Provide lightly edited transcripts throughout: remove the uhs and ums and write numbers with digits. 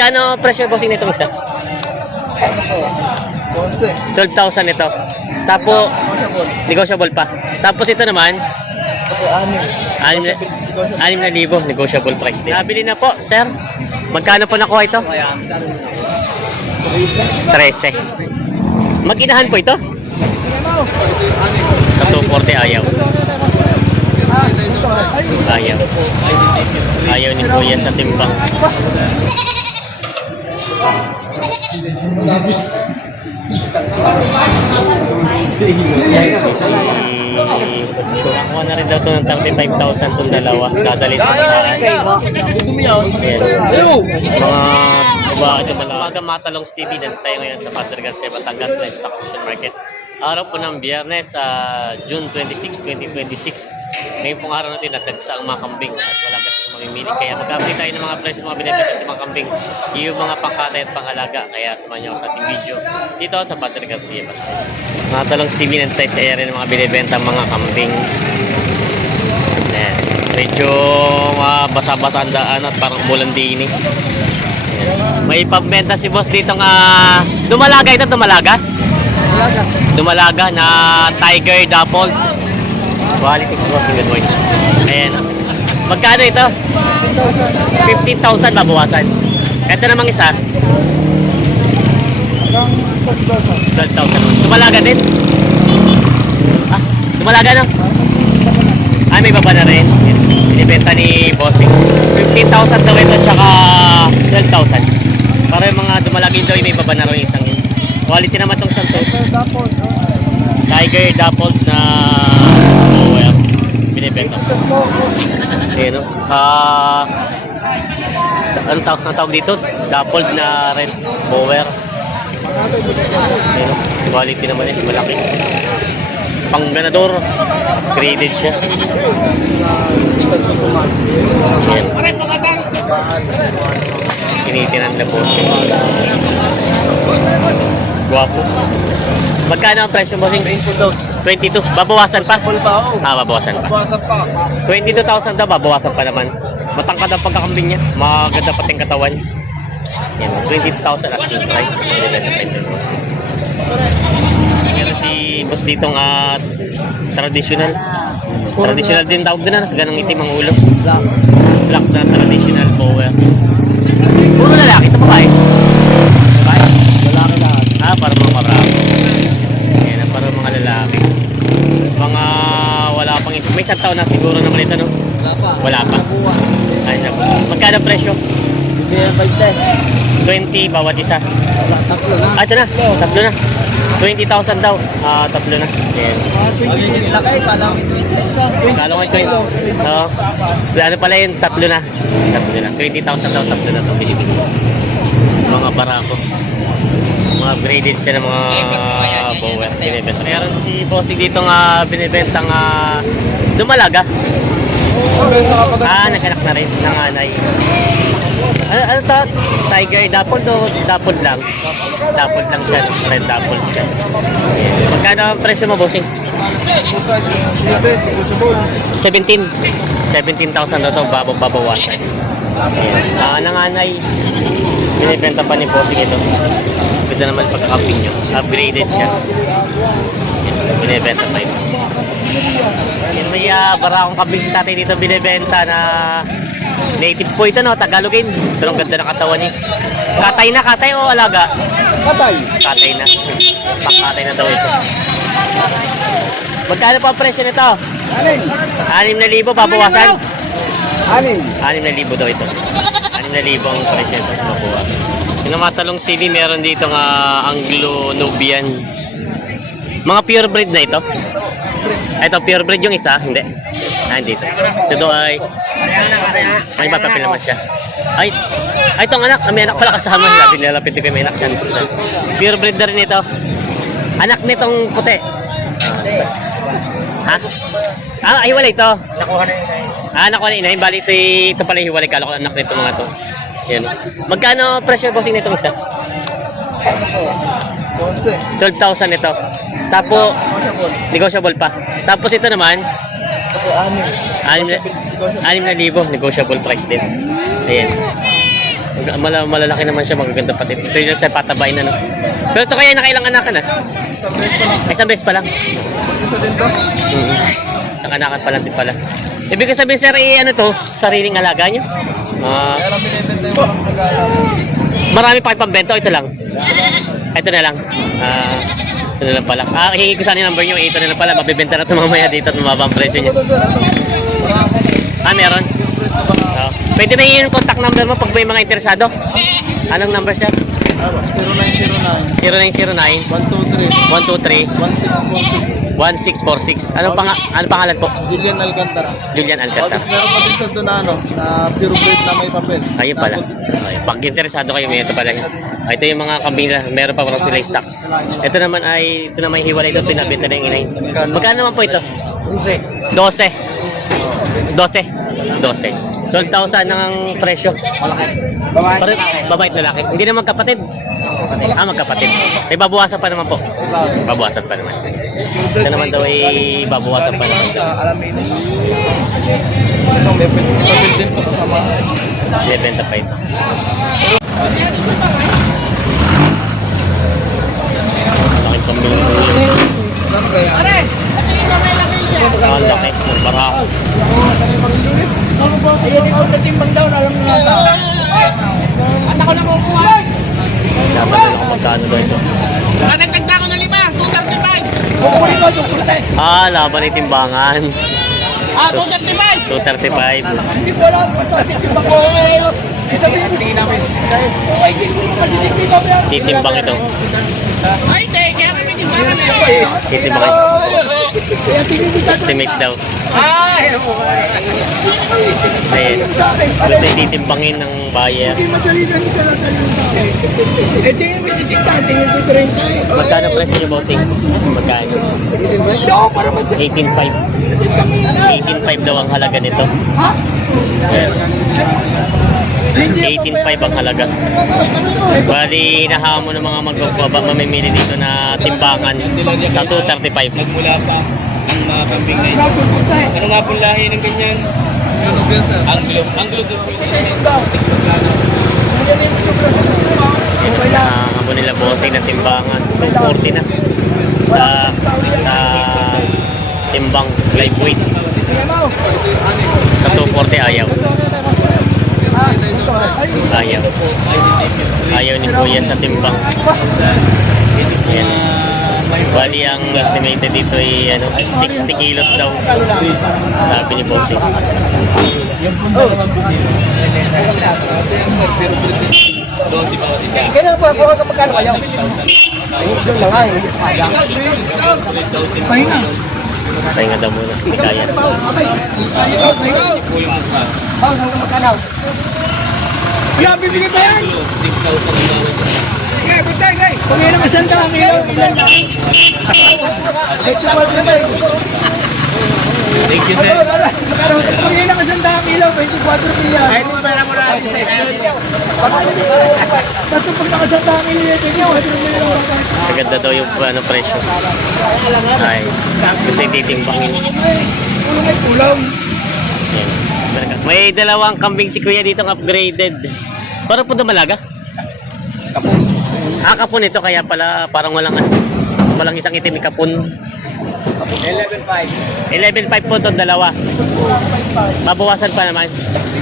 Magkano presyo bossing nitong isa? 12,000 ito. Tapos, negotiable pa. Tapos ito naman, 6,000, negotiable price din. Nabili na po, sir. Magkano po nakuha ito? 13. Mag-inahan po ito? Sa 240 ayaw. Ayaw. Ayaw ni Kuya sa timbang. Nakuha na rin daw ito ng 35,000 itong dalawa. Dadalhin sa mga babae ito malawa. Umaga Matalongs TV. Nandito tayo ngayon sa Padre Garcia, Batangas Livestock Auction Market. Araw po ng Biyernes, June 26, 2026. Ngayon pong araw natin natagsa ang mga kambing at wala kasi mamimili. Kaya mag-update tayo ng mga presyo ng mga binibenta ng mga kambing. Yung mga pangkatay at pangalaga. Kaya samahan niyo ako sa ating video dito sa Padre Garcia. Matalongs TV, nandito tayo sa area ng mga binibenta ng mga kambing. Ayan. Medyo basa-basa ang daan at parang mulan din eh. May pagbenta si boss dito nga dumalaga ito, dumalaga? Dumalaga na Tiger Dapple. Quality ko boss, good morning. Ayan. Magkano ito? 15,000 babawasan. Ito namang isa 12,000. Dumalaga din? Dumalaga no? May baba na rin. Binibenta ni bossing 15,000 daw ito tsaka 12,000. Para yung mga dumalagin daw may baba na rin isang yun. Quality naman itong santo. Tiger Dapple na binibenta. Ayan o. Anong tawag dito? Dapple na red bower. Ayan o. Quality naman eh. Malaki. Pang ganador. Graded siya. Ayan. Tinitinan na po siya. Guwapo. Magkano ang presyo mo? 22. Babawasan pa? Babawasan pa. 22,000 daw, babawasan pa naman. Matangkad ang pagkakambing niya. Maganda pati ang katawan. Yan, 22,000 asking price. Meron si boss ditong traditional. Traditional din tawag doon na. Sa ganang itim ang ulo. Black na traditional bower. Puro lalaki ito babae. Babae? Lalaki lahat. Para mga marami. Ayan, para mga lalaki. Mga wala pang ito. May isang taon na siguro naman ito, no? Wala pa. Ay, naku. Magkano presyo? 20 bawat isa. Tatlo na. Ito na. Tatlo na. 20,000 daw. Tatlo na. Ayan. Laki, kala ko 20 isa. Kala ko ito yun. Ano pala yun? Tatlo na. Tatlo na. 20,000 daw. Tatlo na ito. Binibili. Mga barako. Mga graded siya ng mga bower. Binibenta. Meron si bossing dito nga binibenta nga dumalaga. Nagkanak na rin. Nanganay. Ano to? Tiger Dapple to? Dapple lang. Dapple lang siya. Red Dapple siya. Magkano ang presyo mo, bossing? 17. 17,000 na ito. Babawasan. Nanganay. Binibenta pa ni bossing ito. Ito naman pagkakapin nyo. Upgraded siya. Binibenta pa ito. May barakong kambing si tatay dito binibenta na native po ito, no? Tagalogin. Pero ang ganda ng katawan niya. Katay na, katay o alaga? Katay. Katay na. Pakatay na daw ito. Magkano pa ang presyo nito? 6,000 babawasan? 6,000 daw ito. 6,000 ang presyo nito babawasan. Yung Matalongs TV, meron dito nga Anglo-Nubian. Mga purebred na ito. Ito, purebred yung isa, hindi. Hindi ito. Ito ay may papapil naman siya. Ay, itong anak, may anak pala kasama. Sabi nilalapit ko may anak siya. Purebred na rin ito. Anak nitong puti. Ha? Hiwalay ito. Nakuha na yun. Nakuha na inahin. Bali ito pala hiwalay. Kala ko anak nito mga to. Yan. Magkano presyo bossing nitong isa? 12,000 ito. Tapos, negotiable pa. Tapos ito naman, 6,000, negotiable price din. Ayan. Malalaki naman siya, magaganda pati. Ito yung sa patabain na, no? Pero ito kaya nakailang anakan na? Isang beses pa lang. Isang beses pa lang. Isa din to. Isang anakan pa lang din pala. Ibig sabihin, sir, ano to? Sariling alaga nyo? Kaya lang binibenta yung walang nag-aalaga. Marami pa kayo pambento, ito lang. Ito na lang. Ito na lang pala. Hingi ko sana yung number nyo. Ito na lang pala. Mabibenta na ito mamaya dito at mababa ang presyo niya. Meron? Oh. Pwede na yung contact number mo pag may mga interesado. Anong number, sir? 0909 0909 123 123 1646. 1646. Anong pangalan po? Julian Alcantara. Julian Alcantara. Tapos meron pa din sa doon na pure breed na may papel. Ayun pala. Ay, pag interesado kayo, may ito pala. Ito yung mga kambing na meron pa parang sila stock. Ito naman may hiwalay ito, pinabenta na yung inay. Magkano naman po ito? 11. 12. 12. 12,000 ang presyo. Babae. Babae at lalaki. Hindi naman kapatid. Magkapatid. May babawasan pa naman po. Babawasan pa naman. Ito naman daw ay babawasan pa naman. Alamin. Ito may papel din to kasama. 11.5. Malaking pambili po yun. Ano kaya? Ang laki. Ang barako. Ayan yung natimbang daw, alam mo nata. At ako na kukuha. Dapat na ako magkano ba ito. Nagtagda ko na 5, 235. Kukunin ko, tukulay. Laban ng timbangan. 235. 235. Hindi ko alam kung ito, titimbang ko. Tingin namin sa sintay. Titimbang ito. Ay, te, kaya kami timbangan na yun. Titimbang. Estimate daw. Ayan. Gusto titimbangin ng buyer. Madali na hindi ka natalyan sa akin. Tingin mo si Sinta, tingin ko 30. Magkano presyo niyo, bossing? Magkano? Hindi ako para madali. 18.5. 18.5 daw ang halaga nito. Ayan. 18.5 ang halaga. Bali, hinahamon ng mga mamimili dito na timbangan sa 235. Nagmula pa ang mga kambing na ito. Ano nga pong lahi ng ganyan? Anglo. Anglo din po. Ito na hamon nila bossing na timbangan. 240 na. Sa timbang live weight. Sa 240 ayaw. Ayaw ni Kuya sa timbang. Yan. Bali ang estimated dito ay 60 kilos daw. Sabi ni Bossy. Kailan po ako magkano kayo? Ayun lang nga, hindi pa kaya. Pahinga. Pahinga daw muna. Hindi kaya. Magkano? Wala, bibigyan ba yan? 6,000 ang bawat. Ngay, butay, ngay. Kung yan ang isang daang ilaw, ilan lang? Ay, tumal ka ba? Thank you, sir. Kung yan ang isang daang ilaw, 24 pilyan. Ay, ito pera mo na. Bato pag nakasang daang ilaw, ito nyo, 100 million. Sa ganda daw yung presyo. Ay, gusto yung titimbangin. Kulong ay kulang. Yan. May dalawang kambing si Kuya dito upgraded. Parang po malaga? Kapon. Kapon ito kaya pala parang walang isang itim ni kapon. 11.5. 11.5 po itong dalawa. Babawasan pa naman.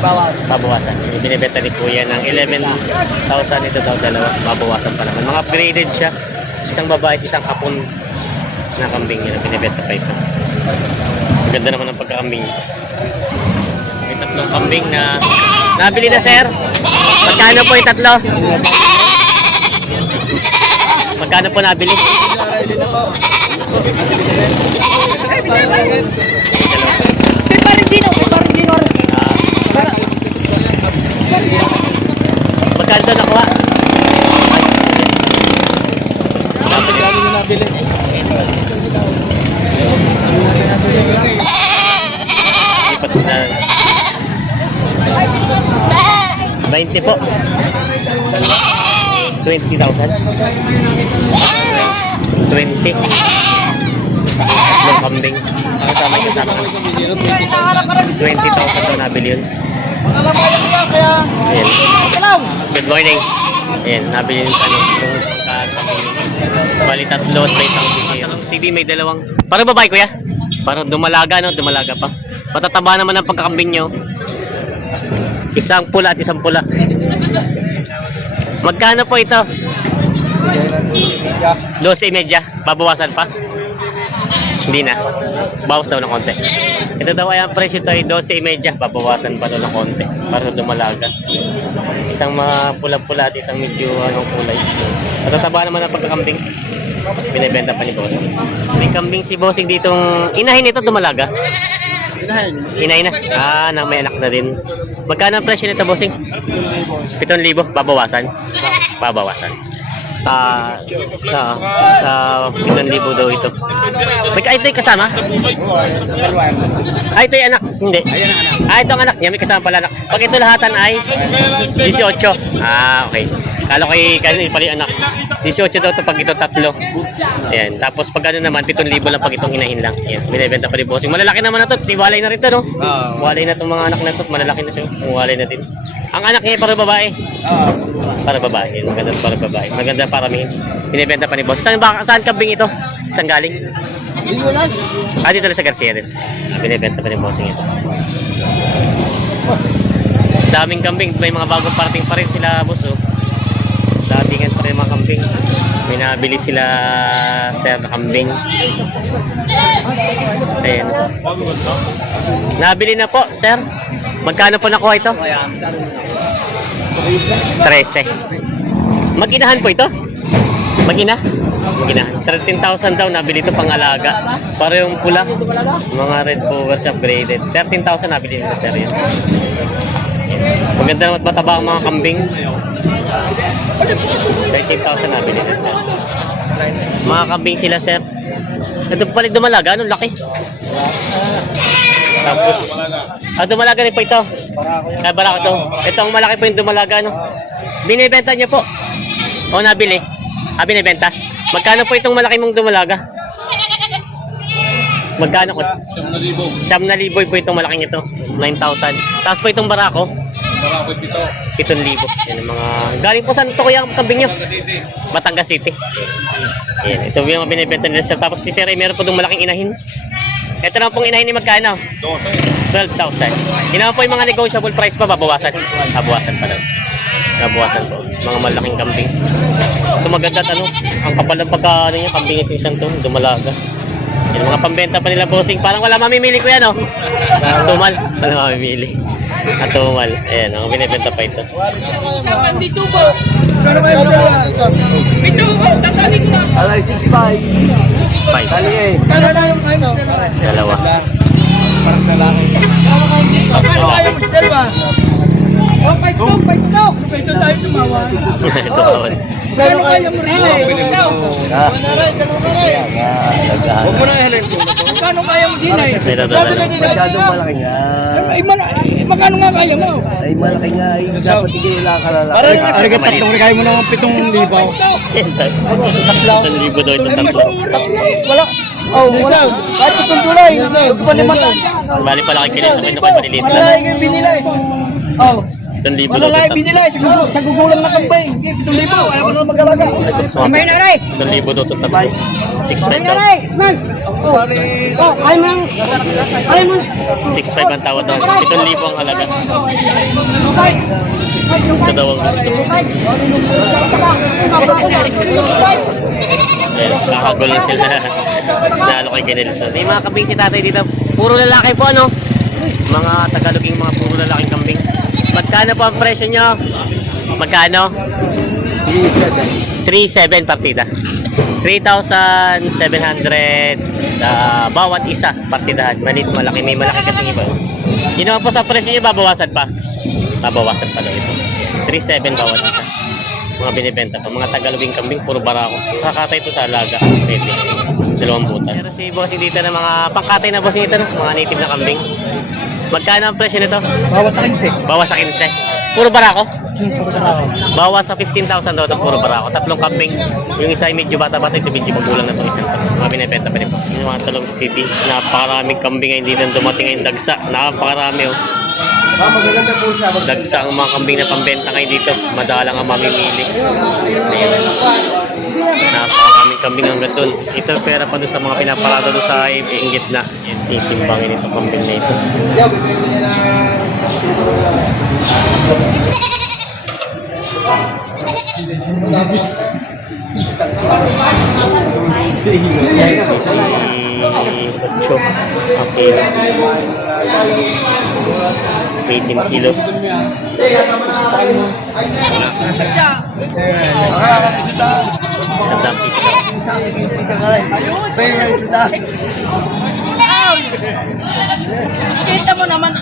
Bawas. Babawasan. Binibenta ni Kuya ng 11,000 ito daw dalawa. Babawasan pa naman. Mga upgraded siya. Isang babae at isang kapon na kambing yun. Binibenta pa ito. Maganda naman ang pagkakambing. May tatlong kambing na nabili na, sir. Magkano po yung tatlo? Magkano po nabili? Magkano daw nakuha? Magkano nyo nabili? Lipat na 20 po. 20,000. 20. Tatlong kambing. Kasama yung kasama. 20,000 daw nabili yun. Makalabayan ka kaya. Ayan. Makalaw. Good morning. Ayan, nabili yung yung bali tatlo at may isang bisero. Stevie, may dalawang. Parang babae, kuya? Parang dumalaga, no? Dumalaga pa. Matataba naman ang pagkakambing nyo. Isang pula at isang pula. Magkano po ito? 12.5. Babawasan pa? Hindi na. Bawas daw ng konti. Ito daw ay ang presyo ito ay 12.5. Babawasan pa daw ng konti. Para dumalaga. Isang mga pula-pula at isang medyo anong kulay. Matataba naman ang pagkakambing. Binibenta pa ni Bossing. May kambing si Bossing ditong inahin ito dumalaga. Inahin na. May anak na din. Magkano ang presyo nito, Bossing? 7,000. Babawasan? Babawasan. Sa 7,000 daw ito. Ito yung kasama? Ito yung anak? Hindi. Ito ang anak niya. May kasama pala anak. Pag ito lahatan ay 18. Okay. Kala ko yung pala yung anak. 18 daw ito pag ito tatlo. Ayan. Tapos pag ano naman, 7,000 lang pag itong inahin lang. Ayan. Binibenta pa rin Bossing. Malalaki naman na ito. Tiwalay na rin ito, no? Walay na itong mga anak na ito. Malalaki na siya. Walay na din. Ang anak niya para babae. Para babae. Maganda para babae. Maganda para mihin. Binibenta pa ni Boss. Saan kambing ito? Saan galing? Dito lang sa Garcia din. Binibenta pa ni Bossing ito. Daming kambing. May mga bagong parating pa rin sila, boss. Oh. Datingan pa rin mga kambing. May nabili sila sir na kambing. Ayan. Nabili na po, sir. Magkano po nakuha ito? 13. Mag-inahan po ito? Mag-ina? Mag-inahan. 13,000 daw nabili ito pang alaga. Para yung pula. Mga red powers upgraded. 13,000 nabili nila sir yan. Maganda naman at mataba ang mga kambing. 13,000 nabili nila sir. Mga kambing sila sir. Ito palig dumalaga. Anong laki? Tapos, dumalaga rin po ito. Barako ito. Ito ang malaki po yung dumalaga, no? Binibenta niyo po. O nabili? Binibenta? Magkano po itong malaki mong dumalaga? Magkano ko? 7,000 po itong malaking ito. 9,000. Tapos po itong barako? 7,000. Yan ang mga... Galing po saan ito kuya ang kambing nyo? Batangas City. Yan. Ito yung mga binibenta nila sir. Tapos si Sir ay meron po itong malaking inahin. Ito lang pong inahin ni magkano? 12,000. Yun naman po yung mga negotiable price pa, babawasan. Babawasan pa lang. Babawasan po. Mga malaking kambing. Ito maganda ano, ang kapal ng pagka ano niya, kambing ito isang to, dumalaga. Yung mga pambenta pa nila Bossing, parang wala mamimili ko yan, no? Tumal, wala mamimili. Tumal, ayan, ang binibenta pa ito. Dito po. Ito po, tatali ko na. Alay, 6.5. 6.5. Tali eh. Kano lang yung ano? Dalawa. Para sa lalaki. Kano kaya mo dalawa? Oh, fight to tayo tumawa. Ito awal. Kano kaya mo rin eh? Huwag mo na ihalin ko. Kano kaya mo din eh? Sabi ka din Masyadong malaki nga. Magkano nga kaya mo? Ay malaki nga. Ay, dapat hindi lang kalala. Arigat tatlong regay mo naman 7,000. 7,000 daw ito tatlo. Wala. Oh, wala. Kahit itong tulay. Huwag pa naman lang. Bali pala kay Kilis, may nakay maliliit lang. Malay kayo binilay. Oh. 7,000 daw Malay ito. binilay. Sa gugulang na kambay. 7,000. Ayaw ko naman mag-alaga. 7,000 daw ito tatlo. 6.5 daw. 6.5 ang tawad daw. 7,000 ang halaga. Ito daw ang gusto. Ayan, kakagulo sila. Nalo kay Kenelson. May mga kambing si tatay dito. Puro lalaki po ano? Mga Tagaloging mga puro lalaking kambing. Magkano po ang presyo nyo? Magkano? 3,700 partida. 3,700 bawat isa partidahan. Malit malaki. May malaki kasing iba. Yun naman po sa presyo nyo, babawasan pa. Babawasan pa lang ito. 3,700 bawat isa. Mga binibenta pa. Mga Tagaloging kambing, puro barako. Sa katay ito sa alaga. Pwede. 2 butas. Pero si Bossing dito na mga pangkatay na Bossing ito. Mga native na kambing. Magkano ang presyo nito? Bawas sa 15. Bawas sa 15. Puro barako? Bawas sa 15,000 daw ito. Puro barako. 3 kambing. Yung isa ay medyo bata-bata. Ito medyo magulang na itong isang ito. Mga binibenta pa rin po. Yung mga talong steady. Napakaraming kambing ngayon dito dumating ngayong dagsa. Napakarami oh. Magaganda po siya. Dagsa ang mga kambing na pambenta ngayon dito. Madalang ang mamimili. Ayan. Napakaraming kambing ang gaton. Ito pera pa doon sa mga pinaparada doon sa inggit na. Yan, titimbangin itong kambing na ito. Si Ocho. Okay. 18 kilos. Sa dampi sila. Kita mo naman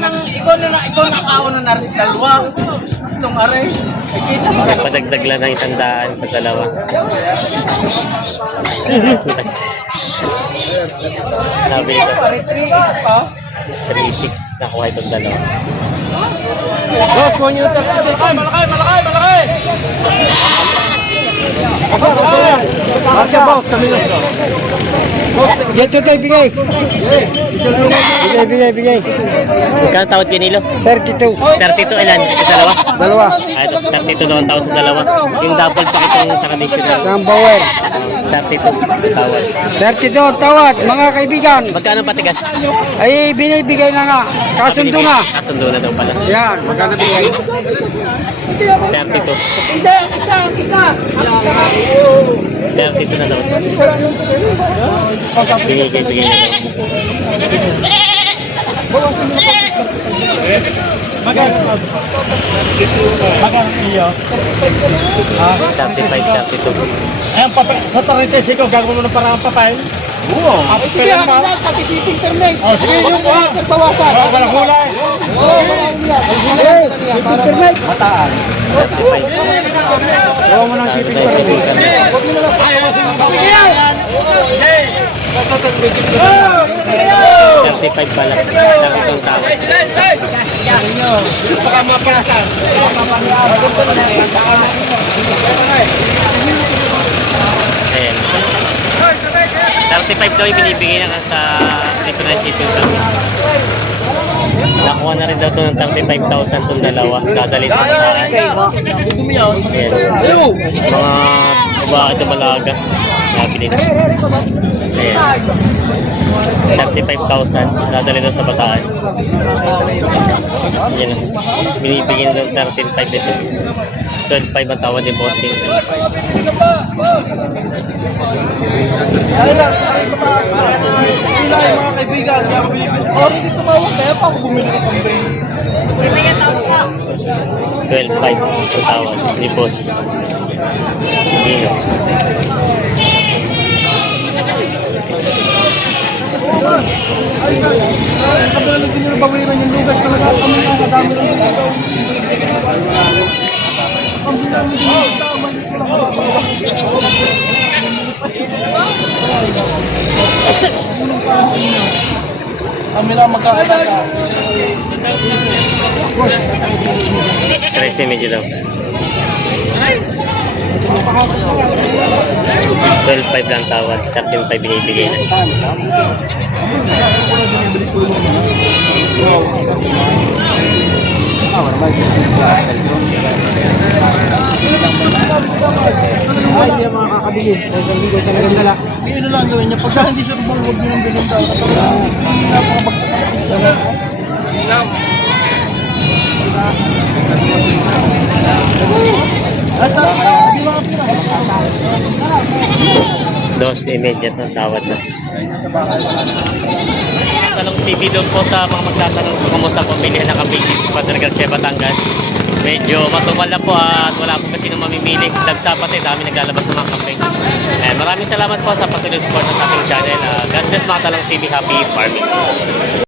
ang ikaw na kauna na rin dalawa. Itong aray. Kita mo na. Padagdag lang ng 100 sa dalawa. Sabi ko, Aray, 3 pa. 3.6 nakuha itong dalawa. Dito tayo bigay. Bigay. Magkano tawad pinilo? 32. 32 ilan? Ito dalawa? Dalawa. Ah, ito, 32 naman tawad sa dalawa. Yung double pa itong traditional. Isang bawer. 32 tawad. 32 ang tawad, mga kaibigan. Magkano patigas? Ay, binibigay na nga. Kasundo nga. Kasundo na daw pala. Yan, magkano bigay? 32. Hindi, ang isa. 32 na daw. Bigay na daw. Magkano iyo? 35, 32. Ayan, sa 36 ko, gagawin mo ng parang papel. Oo. Sige, pati shipping permit. Oh, sige, yung buwan. Bawasan. Walang kulay. Mataan. 35. Gawa mo ng shipping permit. 35 pala. Lang itong tawad. Baka mapalitan. Ayan. 35 daw yung binibigay na sa dito na shipping permit. Nakuha na rin daw ito ng 35,000 itong dalawa. Dadalhin sa mga ayan. Mga babae na malaga. Nabili na. Ayan. 35,000. Dadalhin daw sa bataan. Ayan. Binibigyan daw 13,500 dito. 12,500 ang tawad ni bossing. Ay lang, aray mataas na. Pila yung mga kaibigan, kaya ako binibili. Oh, hindi tumawag, kaya pa ako bumili ng kambing. 12,500 ang tawad ni boss. Gino. Ay, kabila din yung bawiran yung lugat talaga. Kami nga, kadami lang yung lugaw. Kami namin din yung tama. Kami lang magkakalaga. 13 medyo daw. 12,500 lang tawad. 13,500 binibigay na. Ay, hindi na makakabili. Talagang dala. Hindi ano lang gawin niya. Pagka hindi siya rubang huwag niyo ng bilhin daw. Asa? Hindi mga pira. 2 immediate ang tawad na. Talong TV doon po sa mga magtatanong kung kumusta pamilihan ng kambing dito sa Padre Garcia, Batangas. Medyo matumal na po at wala po kasi nung mamimili. Dagsa pati, dami naglalabas ng mga kambing. Maraming salamat po sa patuloy support sa aking channel. God bless mga Talong TV. Happy farming.